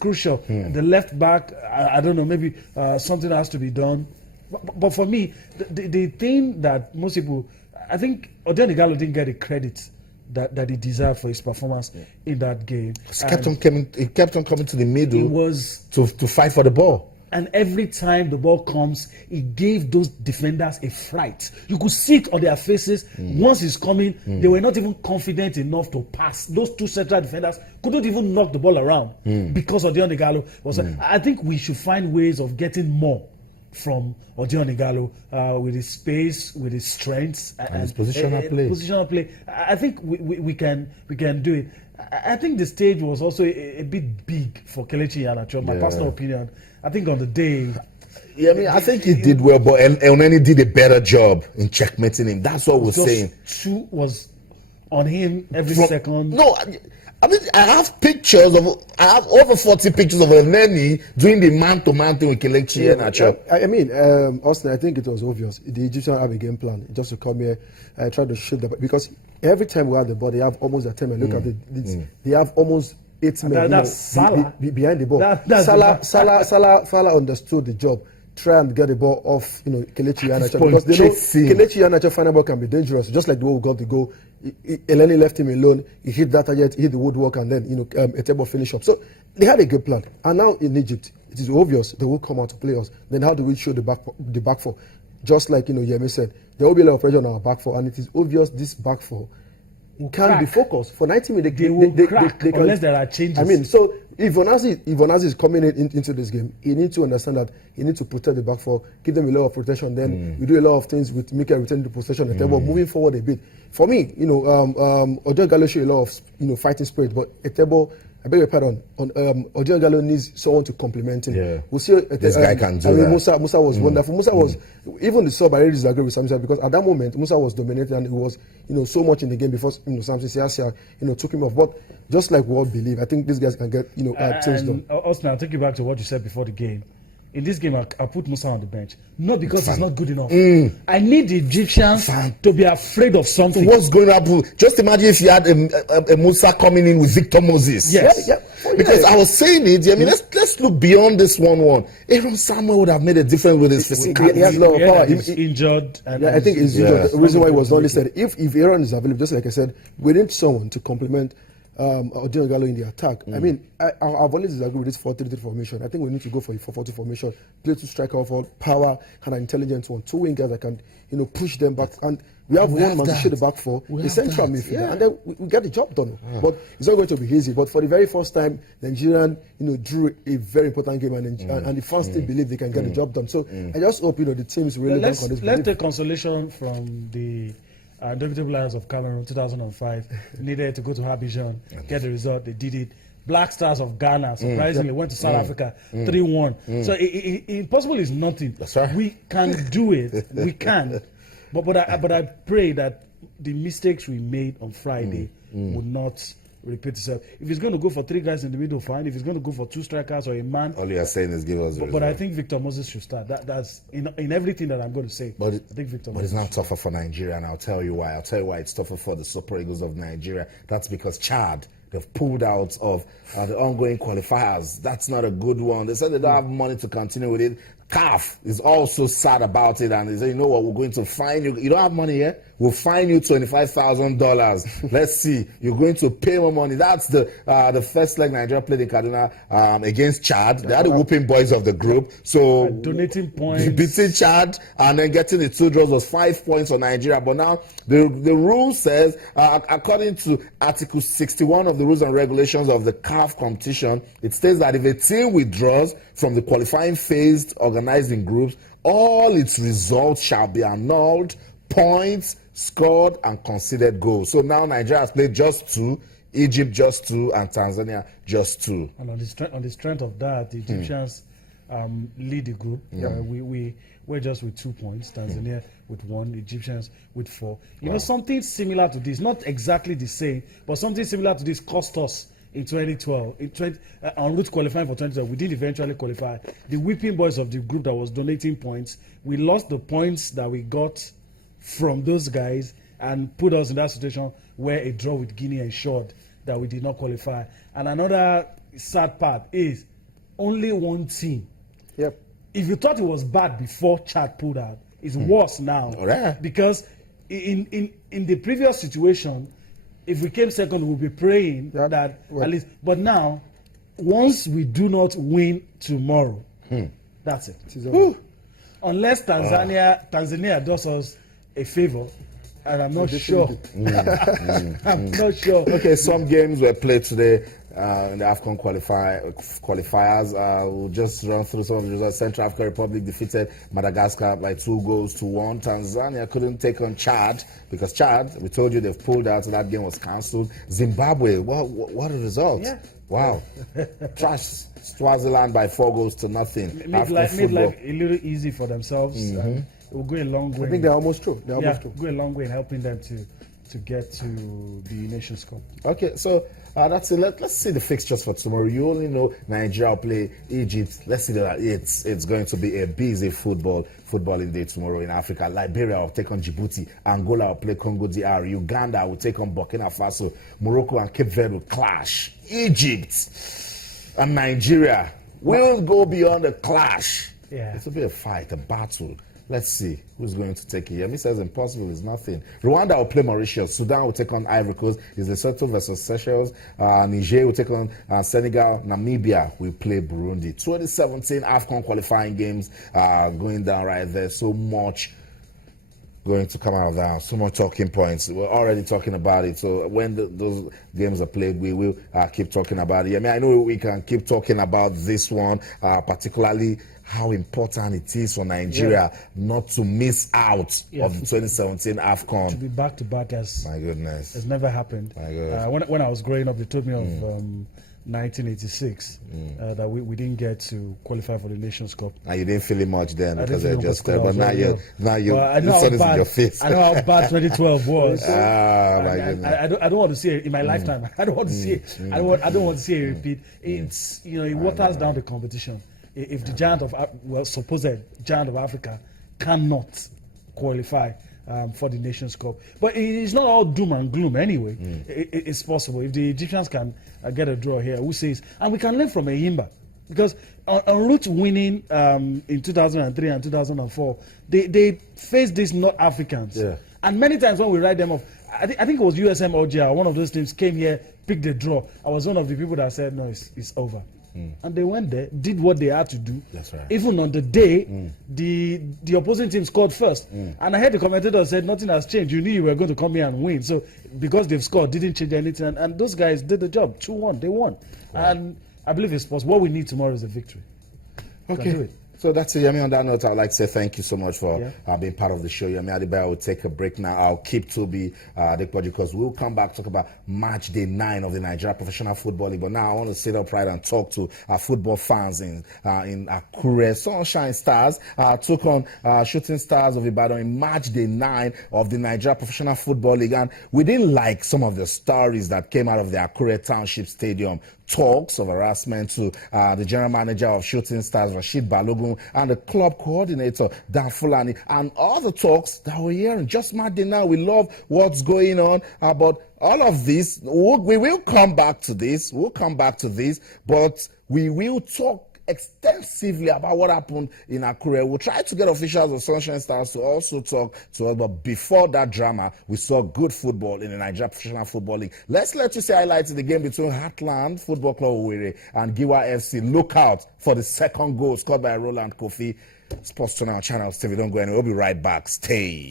crucial. The left back, I don't know, maybe something has to be done. But for me, the thing that most people, I think Odion Ighalo didn't get the credit that he deserved for his performance in that game. He kept on coming to the middle. It was to fight for the ball. And every time the ball comes, it gave those defenders a fright. You could see it on their faces. Once it's coming, they were not even confident enough to pass. Those two central defenders couldn't even knock the ball around because Odion Ighalo. I think we should find ways of getting more from Odion Ighalo with his space, with his strengths and his positional play. I think we can do it. I think the stage was also a bit big for Kelechi Iheanacho. My personal opinion. I think on the day. Yeah, I mean, I think he did well, but Elneny did a better job in checkmating him. That's what we're saying. Two was on him every second. No, I mean, I have over 40 pictures of Elneny doing the man-to-man thing with Kelechi Iheanacho. I mean, Austin, I think it was obvious. The Egyptians have a game plan just to come here and try to shoot the ball. Because every time we have the ball, they have almost a 10 men. Look at it. They have almost 8 men behind the ball. Salah understood the job. Try and get the ball off, Kelechi Iheanacho, because they know Kelechi Iheanacho final ball can be dangerous. Just like the way we got the goal, Elneny left him alone. He hit that target, hit the woodwork, and then a table finish up. So they had a good plan. And now in Egypt, it is obvious they will come out to play us. Then how do we show the back four? Just like Yemi said, there will be a lot of pressure on our back four, and it is obvious this back four can be focused for 90 minutes. They will crack unless there are changes. I mean, so if Onazi is coming into this game, he needs to understand that he needs to protect the back four, give them a lot of protection. Then we do a lot of things with Mikel returning to possession and moving forward a bit. For me, Odion Ighalo showed a lot of fighting spirit, but Etebo, I beg your pardon, Odion Ighalo needs someone to complement him. Yeah. We'll see. This guy can do that. Musa was wonderful. Musa was, even the sub, I really disagree with Samson, because at that moment Musa was dominating and he was so much in the game before Samson Siasia took him off. But just like we all believe, I think these guys can get things done. Austin, I'll take you back to what you said before the game. In this game, I put Musa on the bench. Not because he's not good enough. I need the Egyptians to be afraid of something. What's going to happen? Just imagine if you had a Musa coming in with Victor Moses. Yes. Because I was saying it. I mean, let's look beyond this 1-1. Aaron Samuel would have made a difference with his physicality. He has a lot of power. He's injured. I think he's injured. The reason why he was not listed. If Aaron is available, just like I said, we need someone to complement Odion Ighalo in the attack. I mean, I've always disagreed with this 4-3-3 formation. I think we need to go for a 4-4-2 formation. Play to striker for power and an intelligent one. Two wingers that can, push them back. And we have one man to shoot the back for, a central midfielder, and then we get the job done. But it's not going to be easy. But for the very first time, Nigerian, drew a very important game, and the fans still believe they can get the job done. So I just hope the teams really bank on this. Let's take consolation from the Indomitable Lions of Cameroon 2005 needed to go to Abidjan, get the result. They did it. Black Stars of Ghana surprisingly went to South Africa 3-1. So impossible is nothing. That's right. We can do it. We can. But I pray that the mistakes we made on Friday would not repeat itself. If he's going to go for 3 guys in the middle, fine. If he's going to go for 2 strikers or a man, all you are saying is give us. But I think Victor Moses should start. That's in everything that I'm going to say. But I think Victor. But it's now tougher for Nigeria, and I'll tell you why. I'll tell you why it's tougher for the Super Eagles of Nigeria. That's because Chad, they've pulled out of the ongoing qualifiers. That's not a good one. They said they don't have money to continue with it. CAF is also sad about it, and they say, you know what, we're going to fine you. You don't have money here? We'll fine you $25,000. Let's see. You're going to pay more money. That's the first leg Nigeria played in Kaduna against Chad. They are the whooping boys of the group. So donating points, beating Chad, and then getting the 2 draws was 5 points for Nigeria. But now the rule says, according to Article 61 of the rules and regulations of the CAF competition, it states that if a team withdraws from the qualifying phase organized in groups, all its results shall be annulled, points scored and conceded goals. So now Nigeria has played just 2, Egypt just 2, and Tanzania just 2. And on the strength of that, the Egyptians lead the group. We're just with 2 points. Tanzania with 1, Egyptians with 4. You know, something similar to this, not exactly the same, but something similar to this cost us in 2012, en route qualifying for 2012, we did eventually qualify. The whipping boys of the group that was donating points, we lost the points that we got from those guys and put us in that situation where a draw with Guinea ensured that we did not qualify. And another sad part is only one team. Yep. If you thought it was bad before Chad pulled out, it's worse now. Yeah. Because in the previous situation, if we came second, we'll be praying that at least. But now, once we do not win tomorrow, that's it. Unless Tanzania does us a favor, and I'm not sure. I'm not sure. Okay, some games were played today in the AFCON qualifiers. We'll just run through some of the results. Central African Republic defeated Madagascar by 2-1. Tanzania couldn't take on Chad because Chad, we told you they've pulled out, so that game was cancelled. Zimbabwe, what a result. Yeah. Wow. Trash Swaziland by 4-0. Made life a little easy for themselves. It will go a long way. I think they're almost through. Go a long way in helping them to get to the Nations Cup. Okay, so that's it. Let's see the fixtures for tomorrow. You only know Nigeria will play Egypt. Let's see that it's going to be a busy footballing day tomorrow in Africa. Liberia will take on Djibouti. Angola will play Congo DR. Uganda will take on Burkina Faso. Morocco and Cape Verde will clash. Egypt and Nigeria will go beyond the clash. Yeah. It will be a fight, a battle. Let's see who's going to take it. Yemi says impossible is nothing. Rwanda will play Mauritius. Sudan will take on Ivory Coast. It's Lesotho versus Seychelles. Niger will take on Senegal. Namibia will play Burundi. 2017 AFCON qualifying games going down right there. So much going to come out of that. So much talking points. We're already talking about it. So when those games are played, we will keep talking about it. I mean, I know we can keep talking about this one, particularly how important it is for Nigeria not to miss out of the 2017 AFCON. To be back-to-back has never happened. My goodness. When I was growing up, they told me of 1986 that we didn't get to qualify for the Nations Cup. And you didn't feel it much then because they're just but now you're in your face. I know how bad 2012 was. I don't want to see it in my lifetime. I don't want to see it. I don't want to see a repeat. It's it waters down the competition. If the giant of supposed giant of Africa cannot qualify for the Nations Cup, but it's not all doom and gloom anyway. It's possible if the Egyptians can get a draw here. Who says? And we can learn from Eyimba because en route winning in 2003 and 2004, they faced these North Africans, and many times when we write them off, I think it was USM Alger, one of those teams came here, picked the draw. I was one of the people that said no, it's over. And they went there, did what they had to do. That's right. Even on the day, the opposing team scored first. And I heard the commentator said nothing has changed. You knew you were going to come here and win. So because they've scored, didn't change anything. And those guys did the job. 2-1, they won. Wow. And I believe it's possible. What we need tomorrow is a victory. Okay. Do it. So that's it. Yemi, on that note, I would like to say thank you so much for being part of the show. Yemi Adebayo will take a break now. I'll keep Toby LegPt because we'll come back talk about match day 9 of the Nigeria Professional Football League. But now I want to sit upright and talk to our football fans in Akure. Sunshine Stars took on Shooting Stars of Ibadan in match day 9 of the Nigeria Professional Football League. And we didn't like some of the stories that came out of the Akure Township Stadium. Talks of harassment to the general manager of Shooting Stars, Rashid Balogun, and the club coordinator, Dan Fulani, and all the talks that we're hearing. Just mad now. We love what's going on. But all of this, we will come back to this. We'll come back to this, but we will talk extensively about what happened in Akure. We'll try to get officials of Sunshine Stars to also talk to us, but before that drama, we saw good football in the Nigeria Professional Football League. Let's let you see highlights of the game between Heartland Football Club Owerri and Giwa FC. Look out for the second goal scored by Roland Kofi. Sports Channel TV. Don't go anywhere. We'll be right back. Stay.